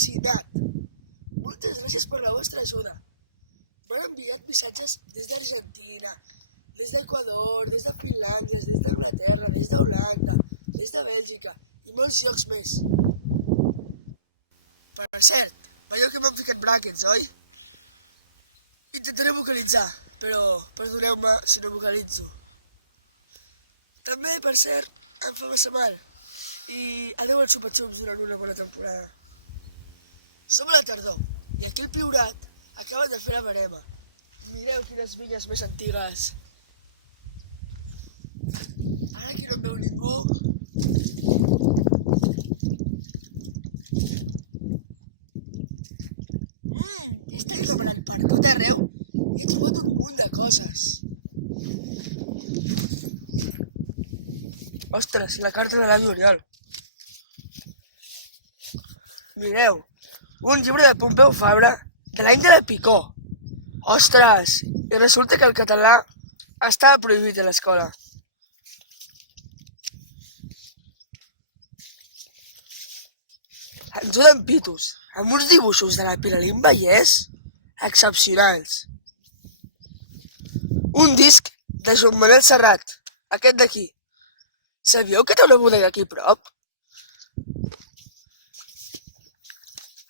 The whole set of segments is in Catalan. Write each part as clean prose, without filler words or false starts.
Ciutat. Moltes gràcies per la vostra ajuda. M'han enviat missatges des d'Argentina, des d'Equador, des de Finlàndia, des d'Anglaterra, des d'Holanda, des de Bèlgica i molts llocs més. Per cert, veieu que m'han ficat bràquets, oi? Intentaré vocalitzar, però perdoneu-me si no vocalitzo. També, per cert, em fa massa mal i adeu als xupatxups durant una bona temporada. Som a la tardor i aquí al Priorat acaben de fer la verema. Mireu quines vinyes més antigues. Ara aquí no em veu ningú. He estat demanant per tot arreu i he trobat un munt de coses. Ostres, la carta de l'avi Oriol. Mireu, un llibre de Pompeu Fabra de l'any de la Picó. Ostres, i resulta que el català estava prohibit a l'escola. Ens ho donen pitos, amb uns dibuixos de la Pilarín Vallès excepcionals. Un disc de Joan Manuel Serrat, aquest d'aquí. Sabíeu que té una bodega aquí a prop?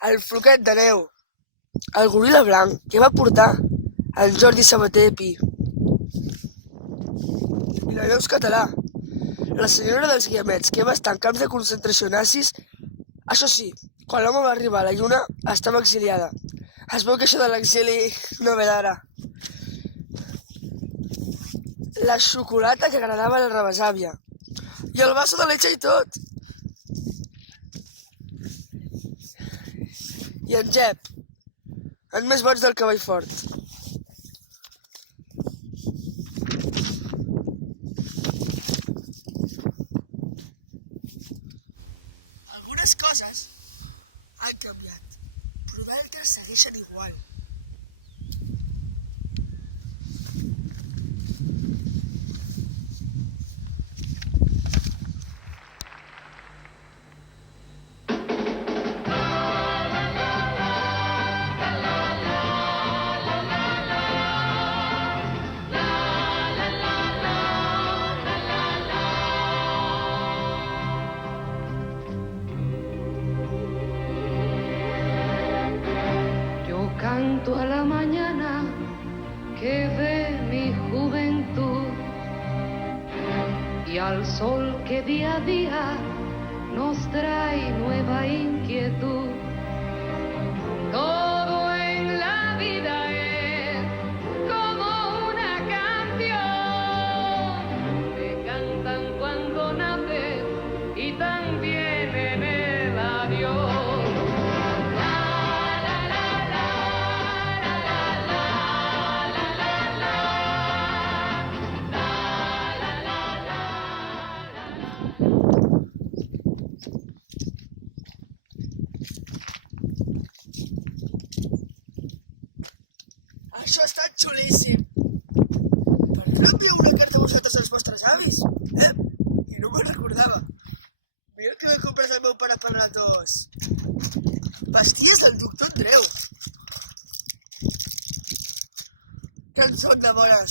El floquet de neu, el goril·la blanc que va portar el Jordi Sabater de Pi. I la Neus Català, la senyora dels guiamets que va estar en camps de concentració nazis. Això sí, quan l'home va arribar a la lluna estava exiliada. Es veu que això de l'exili no ve d'ara. La xocolata que agradava a la rebesàvia. I el vaso de leche i tot. I en Jep, en més boig del cavall fort. Algunes coses han canviat, però d'altres segueixen igual. Canto a la mañana que ve mi juventud y al sol que día a día nos trae nueva inquietud. Todo en la vida es como una canción que cantan cuando nace y también en el adiós. Això ha estat xulíssim. Per què no envieu una carta a vosaltres als vostres avis? I no me'n recordava. Mira que m'he comprat el meu pare per la tos. Pastilles del doctor Andreu. Que en són de bones.